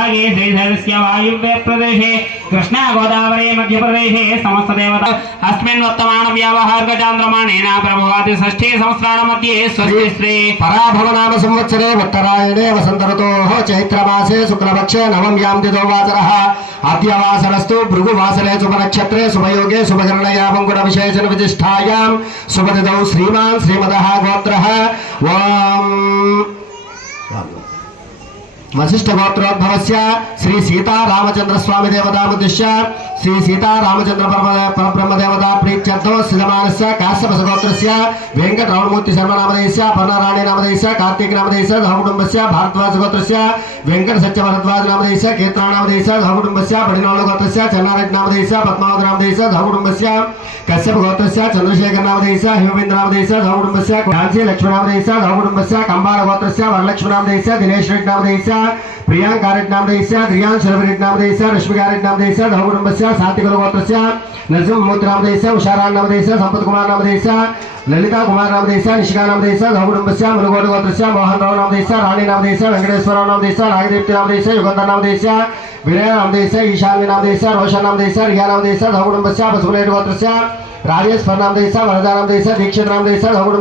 भागे श्रीधरस्य वायुव्य प्रदेशे कृष्णा गोदावरी मध्य प्रदेशे समस्त देवता अस्मिन् वर्तमान व्यावहारिक चांद्रमाणेन प्रभवाति षष्ठी संवत्सराण मध्ये स्वस्ति श्री पराभव नाम संवत्सरे उत्तरायणे वसंत ऋतोः चैत्रमासे शुक्लपक्षे नवम्यां तिथौ वासरः अद्य वासरस्तु भृगुवासरे शुभनक्षत्रे शुभयोगे शुभकरणया मंगुणविशेषण विशिष्टायां शुभतिथौ श्रीमान् श्रीमदः गोत्रः वशिष्ठ गोत्रोद्भवस्य श्री सीता रामचंद्र स्वामी देवतामुद्दिश्य श्री सीता रामचंद्र परब्रह्म देवता प्रीत्यर्थो सिद्धमानस्य काश्यपस गोत्रस्य वेंकटरमणमूर्ति शर्मा नामधेयस्य पर्णाराणी नामधेयस्य कार्तिक नामधेयस्य सहकुटुंबस्य भारद्वाज गोत्रस्य वेंकट सत्य भारद्वाज नामधेयस्य कीर्तना नामधेयस्य सहकुटुंबस्य बडिनोळ गोत्रस्य चन्नारेड्डी नामधेयस्य पद्मावती नामधेयस्य सहकुटुंबस्य कश्यप गोत्रस्य चंद्रशेखर नामधेयस्य हिमवेन्द्र नामधेयस्य सहकुटुंबस्य कांची लक्ष्मण नामधेयस्य सहकुटुंबस्य कंबार गोत्रस्य वरलक्ष्मी नामधेयस्य दिनेश रेड्डी नामधेयस्य प्रियांका रेड्डी नामधेयस्य ध्रियांश रेड्डी नामधेयस्य रश्मिका रेड्डी नामधेयस्य सहकुटुंबस्य सात्विक गोत्रस्य नरसिंहमूर्ति नामधेयस्य उषाराणी नामधेयस्य संपत कुमार नामधेयस्य ललिता कुमार नामधेयस्य निशिका नामधेयस्य सहकुटुंबस्य मुरुगोड गोत्रस्य मोहन राव नामधेयस्य राणी नामधेयस्य वेंकटेश्वरराव नामधेयस्य नागदेवती नामधेयस्य युगंधर नामधेयस्य विनय नामधेयस्य ईशान्य नामधेयस्य रोशन नामधेयस्य रिया नामधेयस्य सहकुटुंबस्य बसवलेट गोत्रस्य राजेश नामधेयस्य वरदा नामधेयस्य दीक्षित नामधेयस्य सहकुटुंबस्य